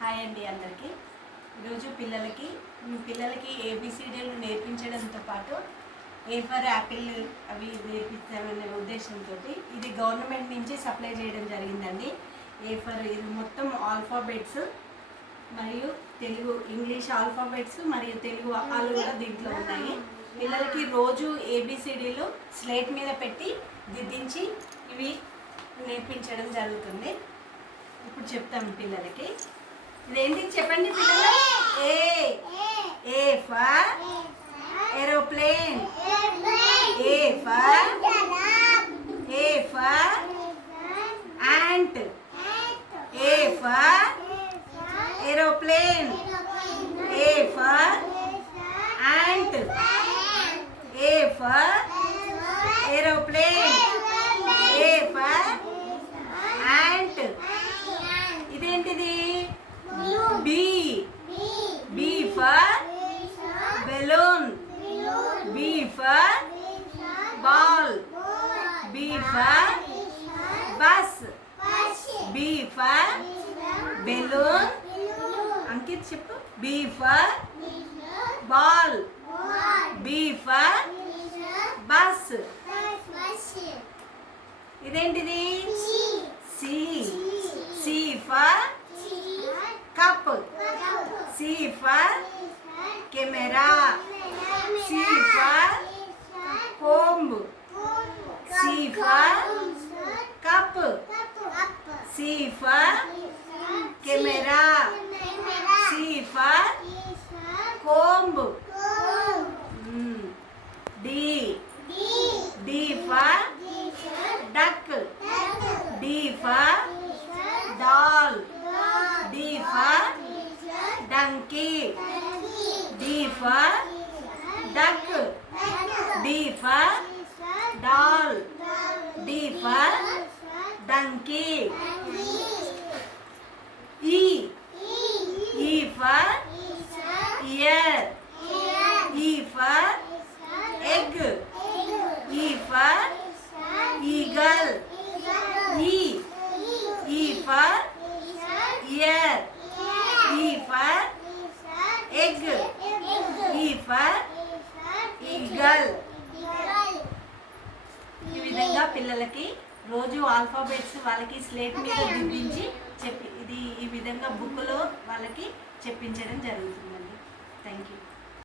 Hi అండి అందరికీ. ఈరోజు పిల్లలకి ఏబిసిడీలు నేర్పించడంతో పాటు ఏ ఫర్ యాపిల్ అవి నేర్పించాలనే ఉద్దేశంతో ఇది గవర్నమెంట్ నుంచి సప్లై చేయడం జరిగిందండి. ఏ ఫర్ ఇది మొత్తం ఆల్ఫాబెట్స్ మరియు తెలుగు ఇంగ్లీష్ ఆల్ఫాబెట్స్ మరియు తెలుగు అక్షరాలు కూడా దీంట్లో ఉన్నాయి. పిల్లలకి రోజు ఏబిసిడీలు స్లేట్ మీద పెట్టి దిద్దించి ఇవి నేర్పించడం జరుగుతుంది. ఇప్పుడు చెప్తాము పిల్లలకి. ఇదేంటి చెప్పండి పిల్లలు. A for aeroplane, A for ant, A for aeroplane, A for ant, A for aeroplane, A for ant. ఇదేంటిది? B for balloon, B for ball, B for bus, B for balloon. Ankit చెప్పు. B for ball, B for bus. ఇదేంటిది? C for cup, C for camera, C for comb, C for cup, C for camera, C for comb. D for duck, D for doll, D for donkey, D for duck, D for doll, D for donkey. E for ear, E for egg, E for eagle, E for ear, E for egg, E for eagle. ఈ విధంగా పిల్లలకి రోజు alphabets వాళ్ళకి slate మీద దిద్దించి ఈ విధంగా బుక్లో వాళ్ళకి చెప్పించడం జరుగుతుందండి. Thank you.